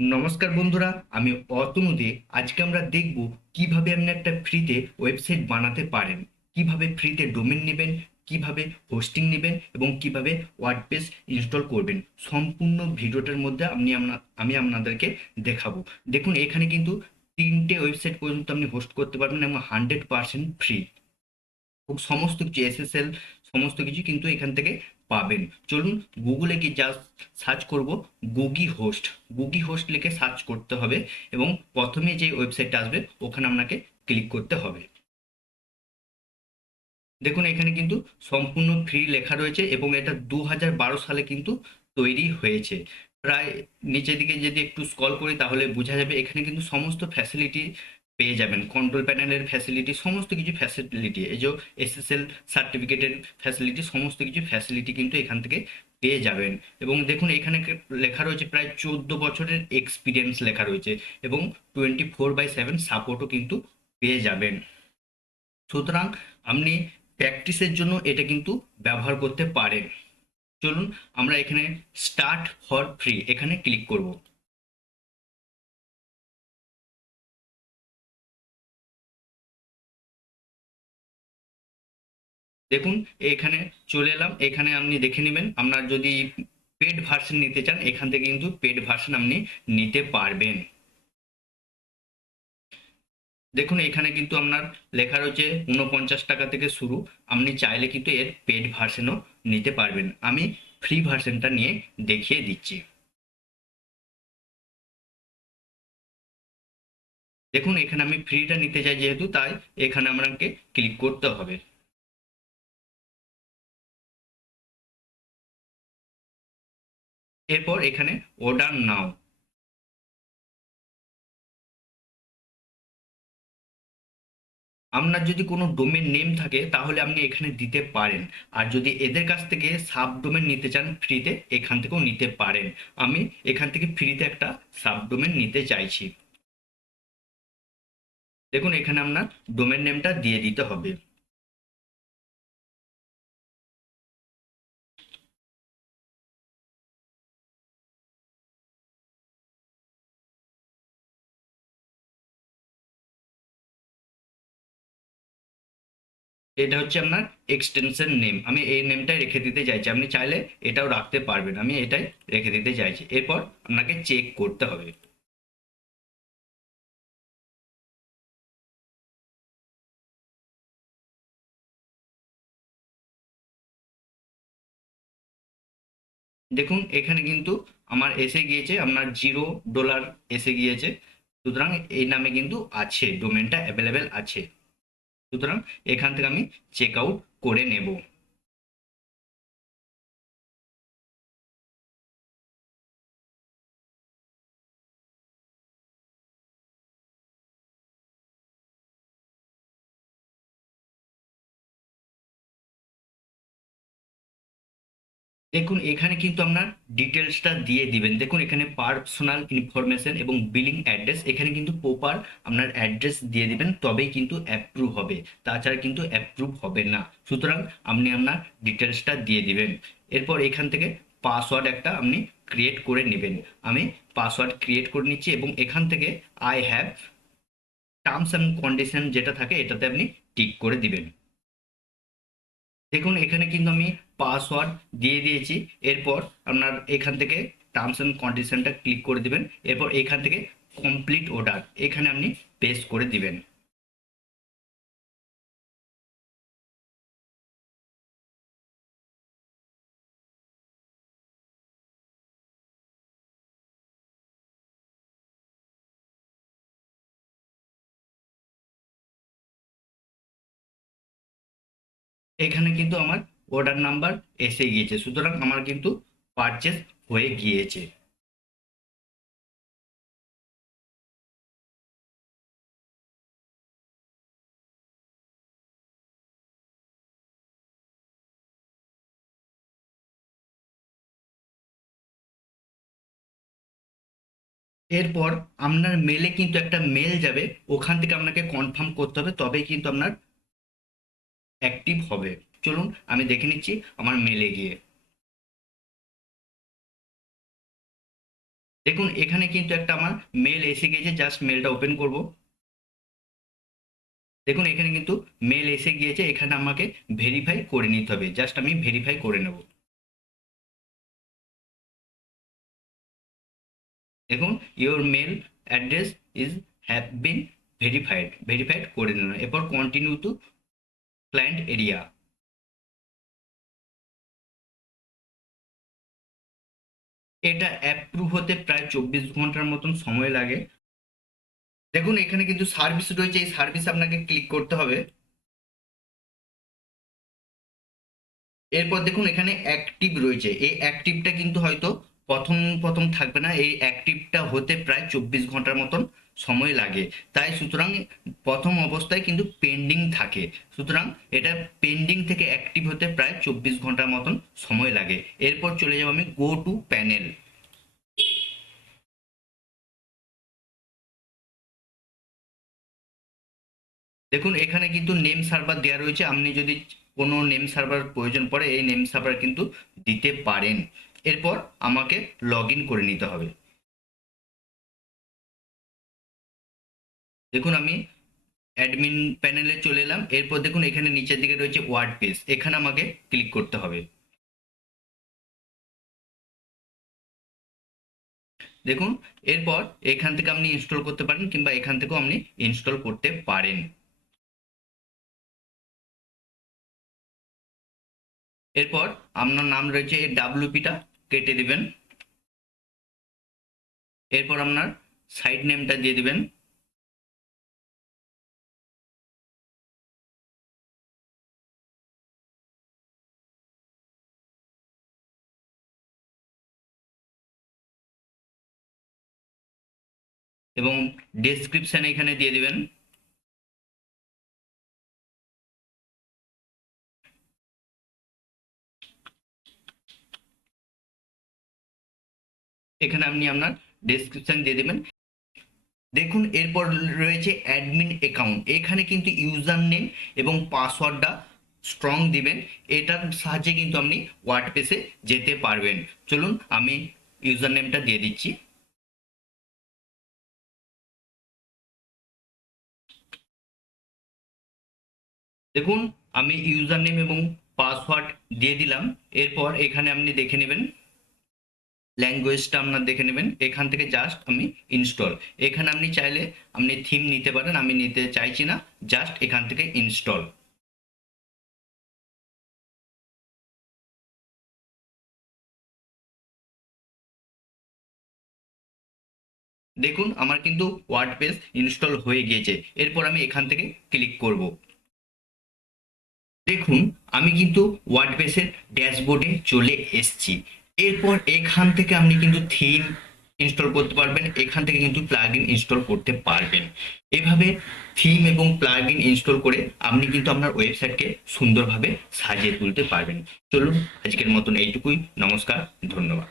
নমস্কার বন্ধুরা, আমি অতনু দে। আজকে আমরা দেখব কিভাবে আপনি একটা ফ্রিতে ওয়েবসাইট বানাতে পারেন, কিভাবে ফ্রিতে ডোমেন নেবেন, কিভাবে হোস্টিং নেবেন এবং কিভাবে ওয়ার্ডপ্রেস ইনস্টল করবেন। সম্পূর্ণ ভিডিওটার মধ্যে আমি আপনাদেরকে দেখাবো। দেখুন, এখানে কিন্তু 3টে ওয়েবসাইট পর্যন্ত আপনি হোস্ট করতে পারবেন এবং 100% ফ্রি। এবং সমস্ত কিছু এসএসএল সমস্ত কিছু কিন্তু এখান থেকে পাবেন। চলুন গুগলে গিয়ে জাস্ট সার্চ করব গুগি হোস্ট। গুগি হোস্ট লিখে সার্চ করতে হবে এবং প্রথমে যে ওয়েবসাইটটা আসবে ওখানে আপনাকে ক্লিক করতে হবে। দেখুন, এখানে কিন্তু সম্পূর্ণ ফ্রি লেখা রয়েছে এবং এটা 2012 সালে কিন্তু তৈরি হয়েছে। প্রায় নিচের দিকে যদি একটু স্ক্রল করি তাহলে বোঝা যাবে এখানে কিন্তু সমস্ত ফ্যাসিলিটি পেয়ে যাবেন। কন্ট্রোল প্যানেলের ফ্যাসিলিটি, সমস্ত কিছু ফ্যাসিলিটি, এই যে এসএসএল সার্টিফিকেটের ফ্যাসিলিটি, সমস্ত কিছু ফ্যাসিলিটি কিন্তু এখান থেকে পেয়ে যাবেন। এবং দেখুন, এখানে লেখা রয়েছে প্রায় 14 বছরের এক্সপিরিয়েন্স লেখা রয়েছে এবং 24/7 সাপোর্টও কিন্তু পেয়ে যাবেন। সুতরাং আপনি প্র্যাকটিসের জন্য এটা কিন্তু ব্যবহার করতে পারেন। চলুন আমরা এখানে স্টার্ট ফর ফ্রি এখানে ক্লিক করব। দেখুন, এখানে চলে এলাম। এখানে আপনি দেখে নেবেন, আপনার যদি পেড ভার্সন নিতে চান এখান থেকে কিন্তু পেড ভার্সন আপনি নিতে পারবেন। দেখুন, এখানে কিন্তু আপনার লেখা রয়েছে 49 টাকা থেকে শুরু। আপনি চাইলে কিন্তু এর পেড ভার্সনও নিতে পারবেন। আমি ফ্রি ভার্সনটা নিয়ে দেখিয়ে দিচ্ছি। দেখুন, এখানে আমি ফ্রিটা নিতে চাই যেহেতু, তাই এখানে আমাকে ক্লিক করতে হবে। এরপর এখানে অর্ডার নাও। আপনার যদি কোনো ডোমেন নেম থাকে তাহলে আপনি এখানে দিতে পারেন। আর যদি এদের কাছ থেকে সাব ডোমেন নিতে চান ফ্রিতে, এখান থেকেও নিতে পারেন। আমি এখান থেকে ফ্রিতে একটা সাব ডোমেন নিতে চাইছি। দেখুন, এখানে আপনার ডোমেন নেমটা দিয়ে দিতে হবে। এটা হচ্ছে আপনার এক্সটেনশন নেম। আমি এই নেমটাই রেখে দিতে চাইছি, আপনি চাইলে এটাও রাখতে পারবেন। আমি এটাই রেখে দিতে চাইছি। এরপর আপনাকে চেক করতে হবে। দেখুন, এখানে কিন্তু আমার এসে গিয়েছে, আপনার $0 এসে গিয়েছে। সুতরাং এই নামে কিন্তু আছে, ডোমেনটা অ্যাভেলেবেল আছে। সুতরাং এখান থেকে আমি চেক আউট করে নেব। দেখুন, এখানে কিন্তু আপনার ডিটেলসটা দিয়ে দিবেন। দেখুন, এখানে পার্সোনাল ইনফরমেশন এবং বিলিং অ্যাড্রেস, এখানে কিন্তু প্রপার আপনার অ্যাড্রেস দিয়ে দিবেন, তবেই কিন্তু অ্যাপ্রুভ হবে। তাছাড়া কিন্তু অ্যাপ্রুভ হবে না। সুতরাং আপনি আপনার ডিটেলসটা দিয়ে দিবেন। এরপর এখান থেকে পাসওয়ার্ড একটা আপনি ক্রিয়েট করে নেবেন। আমি পাসওয়ার্ড ক্রিয়েট করে নিচ্ছি এবং এখান থেকে I have terms and condition যেটা থাকে এটাতে আপনি টিক করে দিবেন। দেখুন, এখানে কিন্তু আমি পাসওয়ার্ড দিয়ে দিয়েছি। এরপর আপনার এখান থেকে টার্মস অ্যান্ড কন্ডিশনটা ক্লিক করে দিবেন। এরপর এখান থেকে কমপ্লিট অর্ডার এখানে আপনি পেস্ট করে দিবেন। এখানে কিন্তু আমার অর্ডার নাম্বার এসে গিয়েছে, সুতরাং আমার কিন্তু পারচেস হয়ে গিয়েছে। এরপর আপনার মেলে কিন্তু একটা মেল যাবে, ওখান থেকে আপনাকে কনফার্ম করতে হবে, তবেই কিন্তু আপনার অ্যাক্টিভ হবে। চলুন আমি দেখে নিচ্ছি আমার মেলে গিয়ে। দেখুন এখানে কিন্তু একটা আমার মেল এসে গেছে, জাস্ট মেলটা ওপেন করব। দেখুন এখানে কিন্তু মেল এসে গিয়েছে, এখানে আমাকে ভেরিফাই করে নিতে হবে, জাস্ট আমি ভেরিফাই করে নেব। দেখুন your mail address is have been verified করে নিলাম, এরপর কন্টিনিউ টু ক্লায়েন্ট এরিয়া। এটা অ্যাপ্রুভ হতে প্রায় 24 ঘন্টার মতন সময় লাগে। দেখুন এখানে কিন্তু সার্ভিস রয়েছে, এই সার্ভিস আপনাকে ক্লিক করতে হবে। এরপর দেখুন এখানে অ্যাক্টিভ রয়েছে, এই অ্যাক্টিভটা কিন্তু হয়তো প্রথম প্রথম থাকবে না, এই অ্যাক্টিভটা হতে প্রায় 24 ঘন্টার মতন সময় লাগে। তাই সুতরাং প্রথম অবস্থায় কিন্তু পেন্ডিং থাকে, সুতরাং এটা পেন্ডিং থেকে অ্যাক্টিভ হতে প্রায় 24 ঘন্টার মতন সময় লাগে। এরপর চলে যাব আমি গো টু প্যানেল। দেখুন এখানে কিন্তু নেম সার্ভার দেওয়া রয়েছে, আপনি যদি কোনো নেম সার্ভার প্রয়োজন পড়ে এই নেম সার্ভার কিন্তু দিতে পারেন। এরপর আমাকে লগ ইন করে নিতে হবে। দেখুন আমি অ্যাডমিন প্যানেলে চলে এলাম, এরপর দেখুন এখানে নিচের দিকে রয়েছে ওয়ার্ড পেজ, এখানে আমাকে ক্লিক করতে হবে। দেখুন এরপর এখান থেকে আপনি ইনস্টল করতে পারেন কিংবা এখান থেকেও আপনি ইনস্টল করতে পারেন। এরপর আপনার নাম রয়েছে এই ডাব্লিউপিটা কেটে দিবেন, এরপর আপনার সাইট নেমটা দিয়ে দিবেন। এবং ডেসক্রিপশন এখানে দিয়ে দিবেন। এখানে আপনি আপনার ডেসক্রিপশন দিয়ে দেবেন। দেখুন এরপর রয়েছে অ্যাডমিন অ্যাকাউন্ট, এখানে কিন্তু ইউজার নেম এবং পাসওয়ার্ডটা স্ট্রং দিবেন, এটার সাহায্যে কিন্তু আপনি ওয়ার্ডপ্রেসে যেতে পারবেন। চলুন আমি ইউজার নেমটা দিয়ে দিচ্ছি। দেখুন আমি ইউজার নেম এবং পাসওয়ার্ড দিয়ে দিলাম, এরপর এখানে আপনি দেখে নেবেন ল্যাঙ্গুয়েজটা আপনার দেখে নেবেন, এখান থেকে জাস্ট আমি ইনস্টল, এখানে আপনি চাইলে আপনি থিম নিতে পারেন, আমি নিতে চাইছি না, জাস্ট এখান থেকে ইনস্টল। দেখুন আমার কিন্তু ওয়ার্ডপ্রেস ইনস্টল হয়ে গিয়েছে, এরপর আমি এখান থেকে ক্লিক করব। দেখুন আমি কিন্তু ওয়ার্ডপ্রেসের ড্যাশবোর্ডে চলে এসেছি। এরপর এখান থেকে আপনি কিন্তু থিম ইনস্টল করতে পারবেন, এখান থেকে কিন্তু প্লাগইন ইনস্টল করতে পারবেন। এভাবে থিম এবং প্লাগইন ইনস্টল করে আপনি কিন্তু আপনার ওয়েবসাইটকে সুন্দরভাবে সাজিয়ে তুলতে পারবেন। চলুন আজকের মতন এইটুকুই, নমস্কার, ধন্যবাদ।